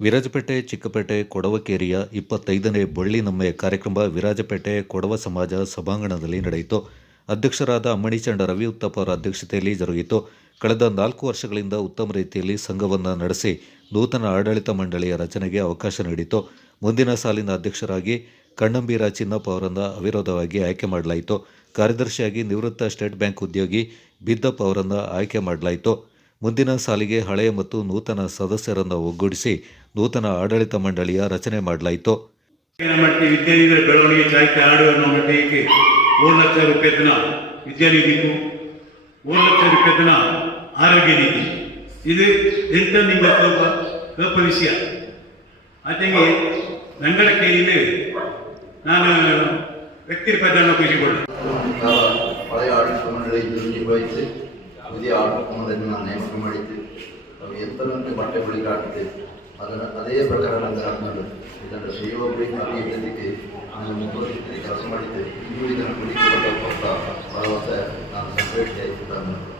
ವಿರಾಜಪೇಟೆ ಚಿಕ್ಕಪೇಟೆ ಕೊಡವಕೇರಿಯ 25ನೇ ಬಳ್ಳಿನಮ್ಮೆ ಕಾರ್ಯಕ್ರಮ ವಿರಾಜಪೇಟೆ ಕೊಡವ ಸಮಾಜ ಸಭಾಂಗಣದಲ್ಲಿ ನಡೆಯಿತು. ಅಧ್ಯಕ್ಷರಾದ ಅಮ್ಮಣಿಚಂಡ ರವಿ ಉತ್ತಪ್ಪ ಅವರ ಅಧ್ಯಕ್ಷತೆಯಲ್ಲಿ ಜರುಗಿತು. ಕಳೆದ 4 ವರ್ಷಗಳಿಂದ ಉತ್ತಮ ರೀತಿಯಲ್ಲಿ ಸಂಘವನ್ನು ನಡೆಸಿ ನೂತನ ಆಡಳಿತ ಮಂಡಳಿಯ ರಚನೆಗೆ ಅವಕಾಶ ನೀಡಿತು. ಮುಂದಿನ ಸಾಲಿನ ಅಧ್ಯಕ್ಷರಾಗಿ ಕಣ್ಣಂಬೀರ ಚಿನ್ನಪ್ಪ ಅವರನ್ನು ಅವಿರೋಧವಾಗಿ ಆಯ್ಕೆ ಮಾಡಲಾಯಿತು. ಕಾರ್ಯದರ್ಶಿಯಾಗಿ ನಿವೃತ್ತ ಸ್ಟೇಟ್ ಬ್ಯಾಂಕ್ ಉದ್ಯೋಗಿ ಬಿದ್ದಪ್ಪ ಅವರನ್ನು ಆಯ್ಕೆ ಮಾಡಲಾಯಿತು. ಮುಂದಿನ ಸಾಲಿಗೆ ಹಳೆಯ ಮತ್ತು ನೂತನ ಸದಸ್ಯರನ್ನು ಒಗ್ಗೂಡಿಸಿ ನೂತನ ಆಡಳಿತ ಮಂಡಳಿಯ ರಚನೆ ಮಾಡಲಾಯಿತು. ವಿದ್ಯಾನಿಧಿಗಳ ಬೆಳವಣಿಗೆ ಚಾರಿತ್ರ್ಯ ಆಡುವ ಮಟ್ಟಿಗೆ 1 ಲಕ್ಷ ರೂಪಾಯಿನ ವಿದ್ಯಾನಿಧಿಗೂ 1 ಲಕ್ಷ ರೂಪಾಯಿನ ಆರೋಗ್ಯ ನಿಧಿ ಇದು ಎಂಟನಿಂದ ಸ್ವಲ್ಪ ವಿಷಯ ಆಚೆಗೆ ನಂಗಳ ಕೈಯಲ್ಲಿ ನಾನು ವ್ಯಕ್ತಿಪದನ್ನು ಖುಷಿಗೊಂಡೆ. பழைய ஆட்சி மண்டலை ನಿರ್ವಹಿಸಿ புதிய ஆட்சி மண்டலை நான் ನೇಮಕ ಮಾಡಿದ್ದೆ. ಅವು ಎಂತನಂತೆ ಬಟ್ಟೆ ಬಳಿ ಕಾಟಿದೆ ಅದೇ ಪ್ರಕಾರ ನಾನು ಹಾಕೊಂಡು ಇದನ್ನು ಶ್ರೀಯೋಗಿ ಮತ್ತು ಇದಕ್ಕೆ ನಾನು ಮುಂದುವರಿಸಿ ಕೆಲಸ ಮಾಡಿದ್ದೆ. ಇನ್ನೂ ಇದನ್ನು ಕುರಿತು ಭರವಸೆ ನಾನು ಸಂಪೇಟೆ ಆಯಿತು.